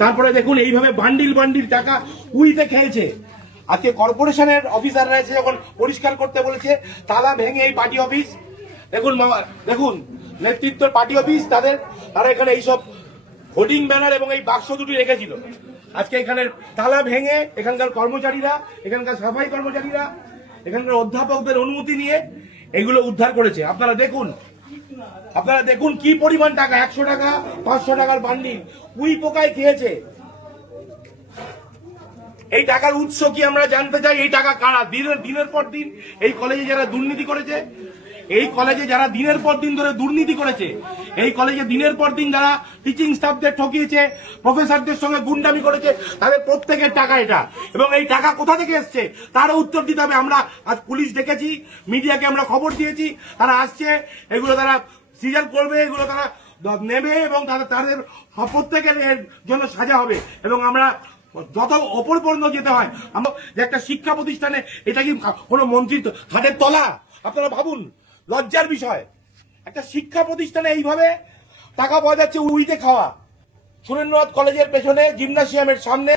তারপরে দেখুন এইভাবে বান্ডিল বান্ডিল টাকা উইতে খেয়েছে। আজকে কর্পোরেশনের অফিসাররা এসে যখন পরিষ্কার করতে বলেছে, তালা ভেঙে এই পার্টি অফিস, দেখুন বাবা, দেখুন নেতৃত্বের পার্টি অফিস, তারা এখানে এইসব হোর্ডিং ব্যানার এবং এই বাক্স দুটি রেখেছিল। আজকে এখানে তালা ভেঙে এখানকার কর্মচারীরা, এখানকার সাফাই কর্মচারীরা, এখানকার অধ্যাপকদের অনুমতি নিয়ে এগুলো উদ্ধার করেছে। আপনারা দেখুন কি পরিমাণ টাকা, 100 টাকা 500 টাকার বান্ডিল উই পোকায় খেয়েছে। এই টাকার উৎস কি আমরা জানতে চাই। এই টাকা কারা? দিনের পর দিন এই কলেজে যারা দুর্নীতি করেছে, এই কলেজে যারা দিনের পর দিন ধরে দুর্নীতি করেছে, এই কলেজে দিনের পর দিন যারা টিচিং স্টাফদের ঠকিয়েছে, প্রফেসরদের সঙ্গে গুন্ডামি করেছে, তাদের প্রত্যেকের টাকা এটা। এবং এই টাকা কোথা থেকে এসছে তারও উত্তর দিতে হবে। আমরা আজ পুলিশ ডেকেছি, মিডিয়াকে আমরা খবর দিয়েছি, তারা আসছে, এগুলো তারা সিজার করবে, এগুলো তারা নেবে এবং তাদের প্রত্যেকের এর জন্য সাজা হবে। এবং আমরা যত ওপর পর্যন্ত যেতে হয়, আমরা যে একটা শিক্ষা প্রতিষ্ঠানে, এটা কি কোনো মন্ত্রীর হাতের তলা? আপনারা ভাবুন, লজ্জার বিষয়। একটা শিক্ষা প্রতিষ্ঠানে এইভাবে টাকা পাওয়া যাচ্ছে উইতে খাওয়া। সুরেন্দ্রনাথ কলেজের পেছনে জিমনাসিয়ামের সামনে